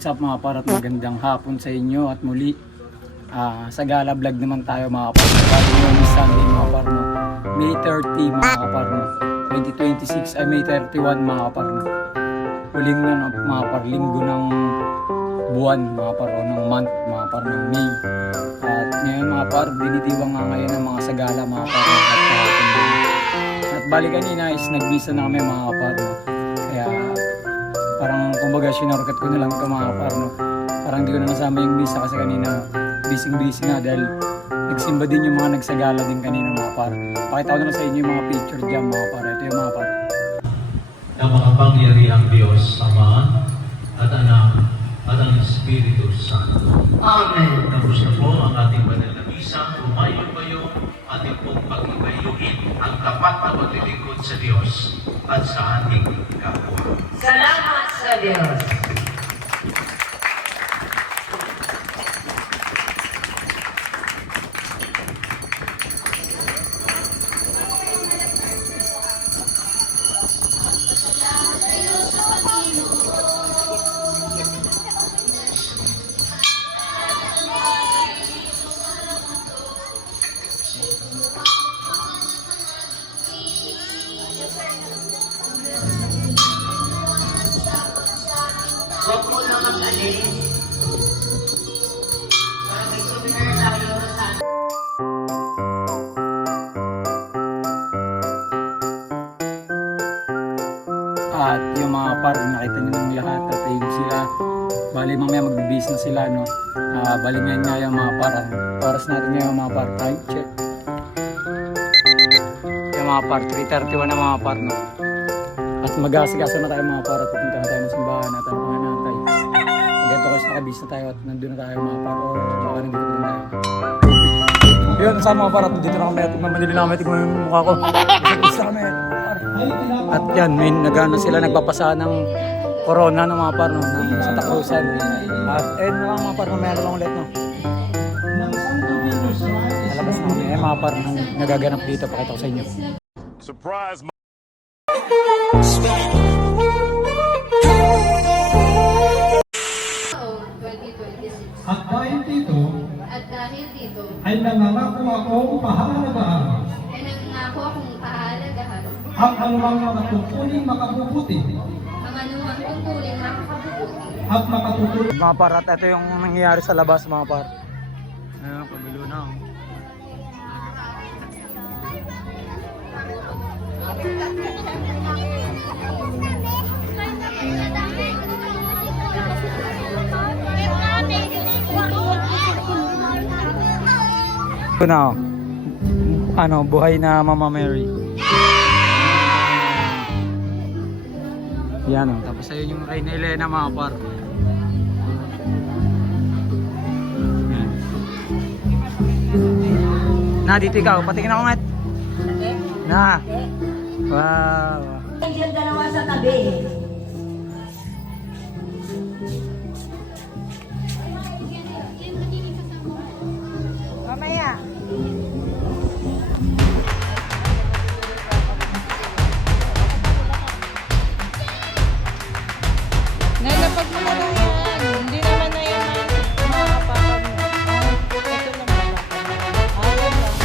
What's up mga par at magandang hapon sa inyo at muli sa gala vlog naman tayo mga par. Bali yun is Sunday mga par no. May 30 mga kapar no. 2026 ay May 31 mga kapar no. Huling na mga par, linggo ng buwan mga par o ng month mga par ng May. At ngayon mga par, dinidiwang nga ngayon ng mga sagala mga par at kahapon din. At bali kanina is nagbisa na kami mga kapar no. Kaya parang kumbaga sinarkat ko na lang ito mga kapar no. Parang hindi ko na nasama yung bisa kasi kanina busy nga dahil nagsimba din yung mga nagsagala din kanina mga par. Pakita ko na lang sa inyo yung mga picture dyan mga par. Ito yung mga par. Na makapangyarihang Diyos Ama at Anak at ang Espiritu Santo. Amen. Tapos na po ang ating banal na misa. Tumayo kayo ating pong pag-ibayuhin ang tapat na paglilingkod sa Diyos at sa ating kapwa. Salamat sa Diyos. Huwag mo na mag-alis. Para may souvenir tayo sa At yung mga par, nakita nyo ng lahat at yung sila, bali mamaya magbibis na sila no. Bali ngayon nga yung mga par, oras natin ngayon mga par, time check. Yung mga par, 3:31 na mga par no. At mag-aasikaso na tayo mga par at pupunta na tayo ng simbahan at ano nga natin. Magento kasi nakabis na tayo at nandun na tayo mga par or baka nandito pa din tayo. Yun, sa mga par at dito na kami at mamalili na kami, tignan yung mukha ko. Isa kami par. At yan, may nagana sila nagpapasa ng corona ng mga par no, ng Santa Cruzan. At na lang mga par, mamaya na lang ulit no. Nalabas na kami mga par nang nagaganap dito, pakita ko sa inyo. Surprise! At dahil dito, dito ay nangangako akong pahalagahan ay nangako akong pahalagahan ang anumang makatutuling makabubuti ang anumang tungkulin makakabubuti at makatutuling Mga par, at ito yung nangyayari sa labas mga par. Ayun, pagulo na. Ito na, ano, buhay na Mama Mary. Yan o, tapos ayun yung Reyna Elena mga par. Yan. Na, dito ikaw, patingin ako ngat. Na. Wow. Yung dalawa sa tabi. Mamaya. Nalapag mo na lang yan. Hindi naman na yan makakapakan mo. Ito lang naman. Ayaw lang.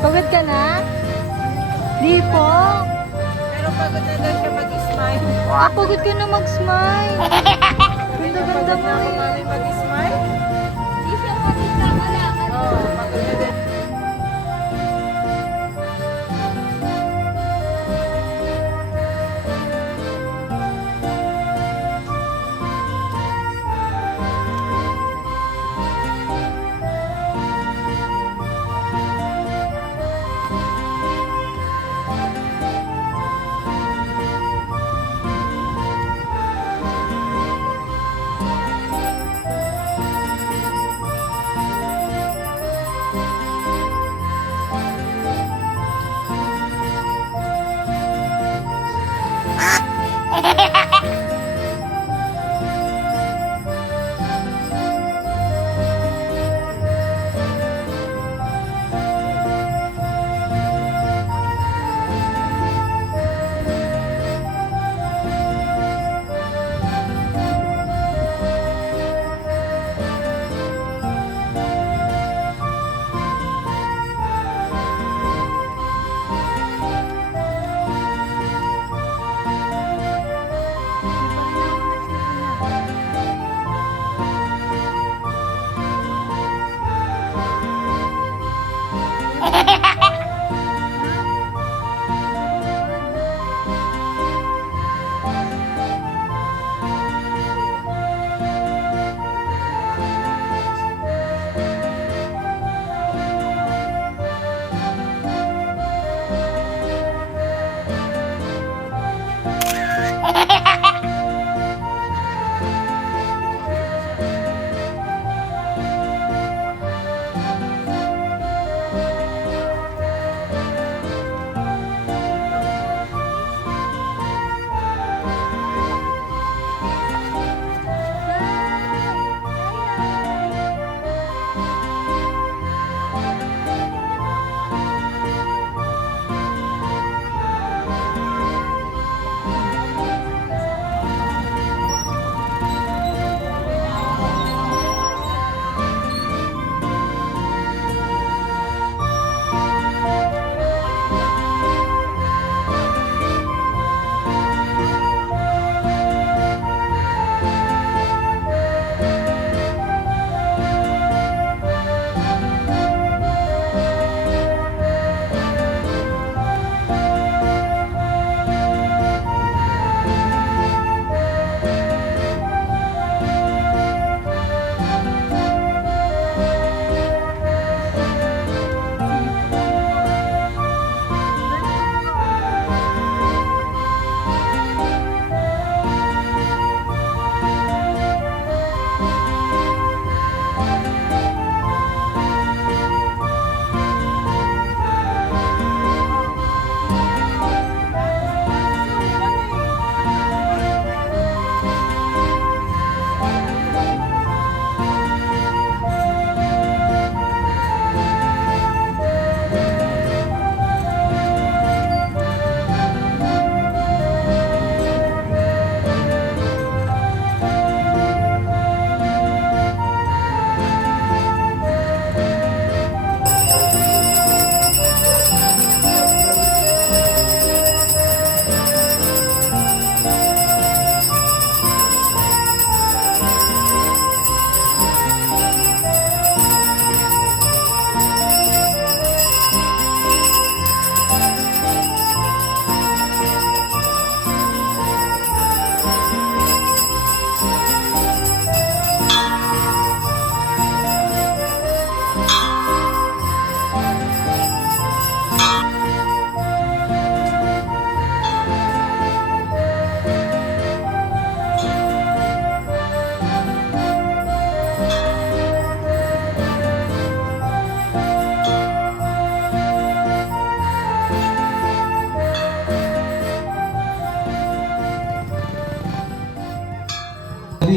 Pagod ka na? Di po. Pero pagod na daw siya mag-smile. Pagod ka na mag-smile. Ganda-ganda mo. Ako mami mag-smile. Di siya makikakalakan. Oo, pagod na din.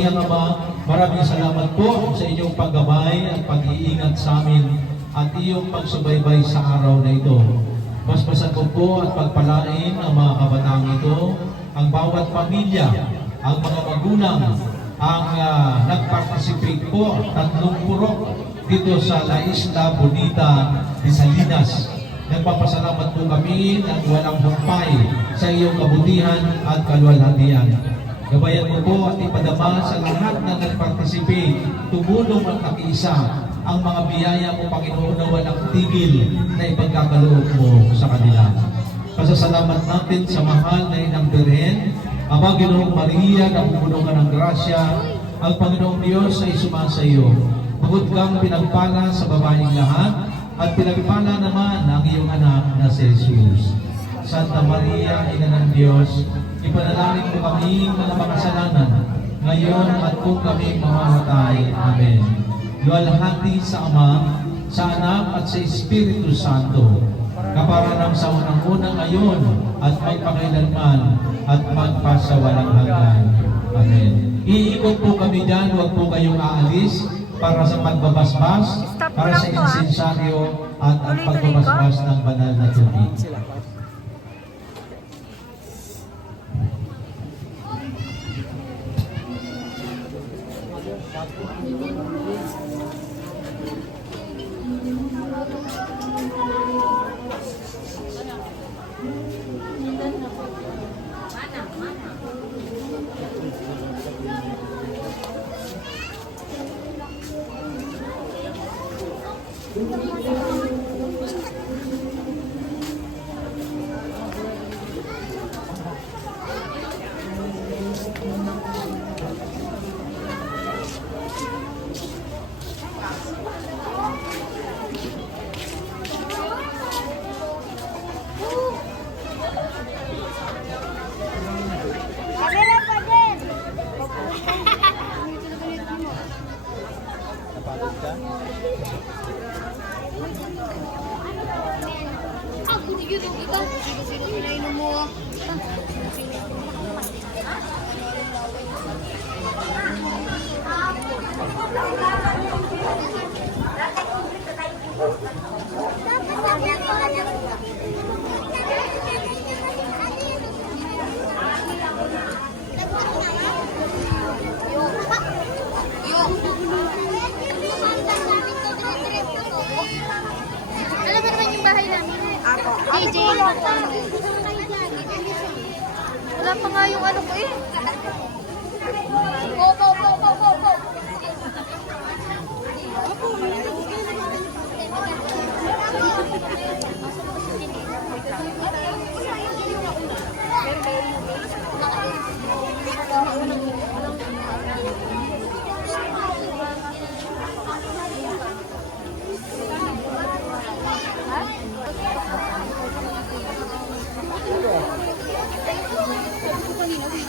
Ang Ama, maraming salamat po sa inyong paggabay at pag-iingat sa amin at iyong pagsubaybay sa araw na ito. Basbasan ko po at pagpalain ang mga kabataang ito, ang bawat pamilya, ang mga magulang, ang nag-participate po, 3 purok dito sa La Isla Bonita de Salinas. Nagpapasalamat po kami ng walang humpay sa iyong kabutihan at kaluwalhatian. Gabayan mo po at ipadama sa lahat na nag-participate, tumulong at nakiisa ang mga biyaya mo, Panginoon, na walang tigil na ipagkakaloob mo sa kanila. Pasasalamat natin sa mahal na Inang Birhen, Ama Ginoong Maria, na pupuno ka ng grasya, ang Panginoong Diyos ay sumasa iyo. Bukod kang pinagpala sa babaeng lahat, at pinagpala naman ang iyong anak na si Jesus. Santa Maria, Ina ng Diyos, ipanalangin mo kami mga makasalanan, ngayon at kung kami mamamatay. Amen. Luwalhati sa Ama, sa Anak at sa Espiritu Santo, kaparanang sa unang-unang ngayon at magpakailanman at magpasawalang hanggan. Amen. Iikot po kami dyan, huwag po kayong aalis para sa pagbabasbas, para sa insensaryo at ang pagbabasbas ng banal na tubig. Camera pa din! Ah, gudi-gudi kita. Sino mo? Alam mo naman yung bahay namin. Ako. DJ. Wala pa nga yung ano ko eh.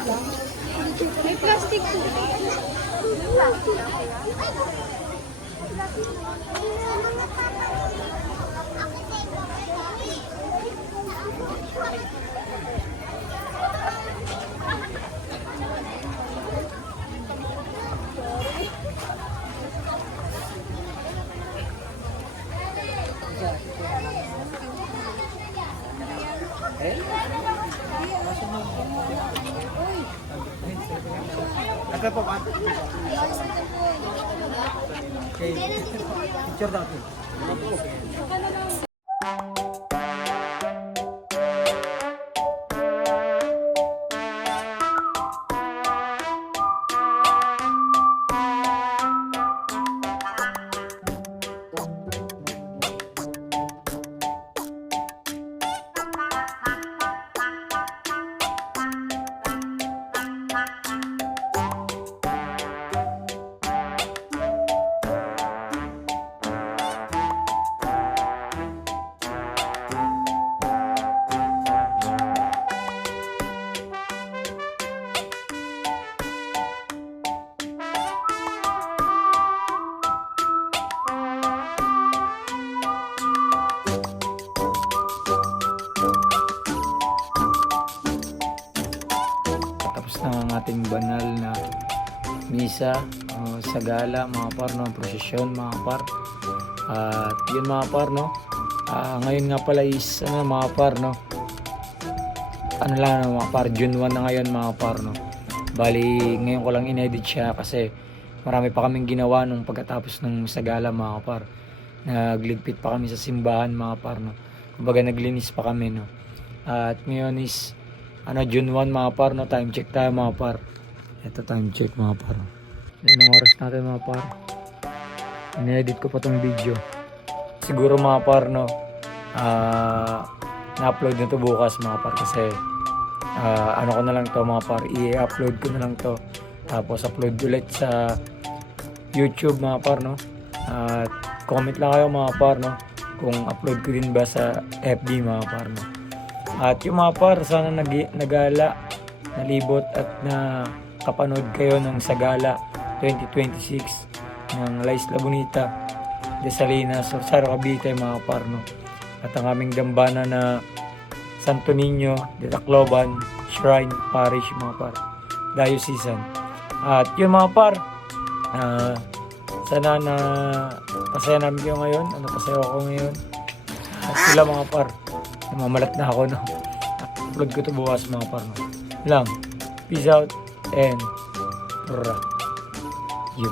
Go. May plastic to. Picture natin. Tapos na ang ating banal na misa, sa gala mga par, no, prosesyon mga par. At yun mga par, no, ngayon nga pala is mga par, no, ano lang mga par, June 1 na ngayon mga par, no. Bali ngayon ko lang inedit siya kasi marami pa kaming ginawa nung pagkatapos ng sagala mga par. Nagligpit pa kami sa simbahan mga par, no. Kumbaga naglinis pa kami, no. At ngayon is June 1 mga par, no. Time check tayo mga par. Ito time check mga par. Yan ang oras natin mga par. In-edit ko pa tong video. Siguro mga par, no, na-upload na to bukas mga par kasi ko na lang to mga par, i-upload ko na lang to tapos upload ulit sa YouTube mga par, no. At comment lang kayo mga par, no, kung upload ko din ba sa FB mga par, no. At yung mga par, sana nagala, nalibot at nakapanood kayo ng Sagala 2026 ng La Isla Bonita de Salinas, Rosario, Cavite mga par, no. At ang aming dambana na Santo Niño de Tacloban Shrine Parish mga par, diocesan. At yung mga par, sana na pasaya namin kayo ngayon. Pasaya ako ngayon. At sila mga par, namamalat na ako, no. Upload ko to bukas mga par, no. Lang, peace out and you.